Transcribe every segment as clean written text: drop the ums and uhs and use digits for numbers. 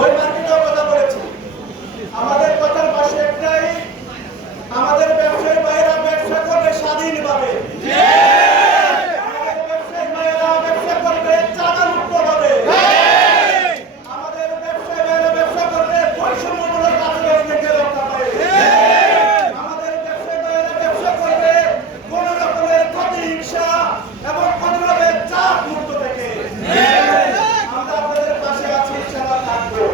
ওই মার্কেটেও কথা বলেছি। আমাদের কথার পাশে একটাই, আমাদের ব্যবসায়ী ভাইয়েরা ব্যবসা করবে স্বাধীনভাবে, আমাদের ব্যবসায়ী ভাইয়েরা ব্যবসা করবে চাঁদা মুক্তভাবে, আমাদের ব্যবসায়ী ভাইয়েরা ব্যবসা করবে বৈষম্যমূলক আচরণ থেকে রক্ষা পাবে, আমাদের ব্যবসায়ী ভাইয়েরা ব্যবসা করবে কোন রকমের প্রতিহিংসা এবং কোন রকমের চাপ মুক্ত থেকে। আমরা আপনাদের পাশে আছি, ইনশাআল্লাহ থাকবো।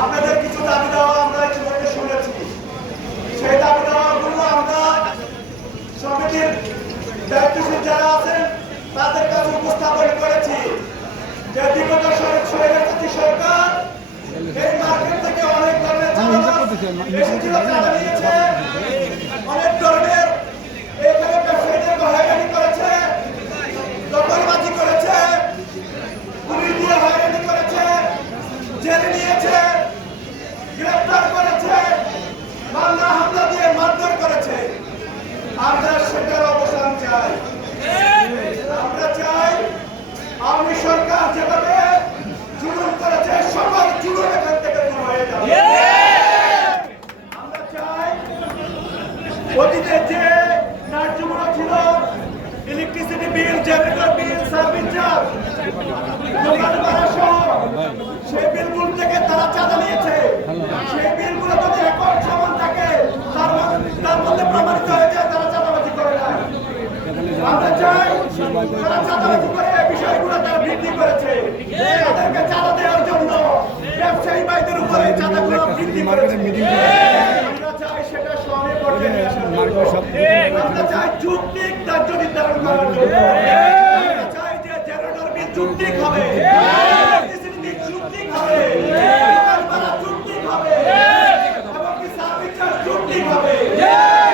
আপনাদের কিছু দাবি দেওয়া আমরা ইতিমধ্যে শুনেছি। সেই দাবি দেওয়াগুলো আমরা সমিতির দায়িত্বশীল যারা আছেন তাদের কাছে উপস্থাপন করেছি যে বিগত স্বৈরাচারী সরকার এই মার্কেট থেকে অনেক ধরনের এসেছিল, চাঁদা নিয়েছে, অনেক ধরনের এখানে ব্যবসায়ীদের হয়রানি করেছে, দখলবাজি করেছে, পুলিশ দিয়ে হয়রানি করেছে, জেলে নিয়েছে, গ্রেফতার করেছে, মামলা হামলা দিয়ে মারধর করেছে। আমরা সেটার অবসান চাই। আমরা চাই আওয়ামী সরকার যেভাবে জুলুম করেছে সকল জুলুম এখান থেকে দূর হয়ে যাবে। আমরা চাই অতীতে যে ন্যায্যগুলো ছিল, ইলেকট্রিসিটি বিল, জেনারেটর বিল, সার্ভিস চার্জ, দোকান ভাড়া সহ সেই বিলগুলো থেকে তারা চাঁদা নিয়েছে। সেই বিলগুলো যদি এখন সমান থাকে তার মধ্যে প্রমাণিত হয়ে যায় তারা চাঁদাবাজি করে না। আমরা চাই তারা চাঁদাবাজি করে এই বিষয়গুলো তারা বৃদ্ধি করেছে, তাদেরকে চাঁদা দেওয়ার জন্য ব্যবসায়ী ভাইদের উপরে চাঁদাগুলো বৃদ্ধি করেছে। আমরা চাই সেটা সমানে করতে নিয়ে আসার জন্য। আমরা চাই যৌক্তিক ন্যায্য নির্ধারণ করার জন্য। আমরা চাই যে জেনারেটর বিল যৌক্তিক হবে, ইলেকট্রিসিটি বিল যৌক্তিক হবে, দোকান ভাড়া যৌক্তিক হবে, এমনকি সার্ভিস চার্জ যৌক্তিক হবে।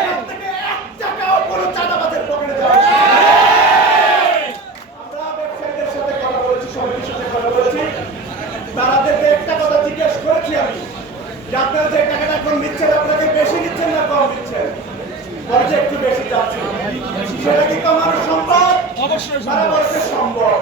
এখান থেকে এক টাকাও কোনো চাঁদাবাজের পকেটে যাবে না। আমরা ব্যবসায়ীদের সাথে কথা বলেছি, সমিতির সাথে কথা বলেছি, তাদেরকে একটা কথা জিজ্ঞেস করেছি আমি যে আপনারা যে টাকাটা এখন নিচ্ছেন আপনাকে বেশি নিচ্ছেন না কম নিচ্ছেন? বলছে একটু বেশি যাচ্ছে। সেটা কি কমানো সম্ভব? অবশ্যই তারা বলছে সম্ভব।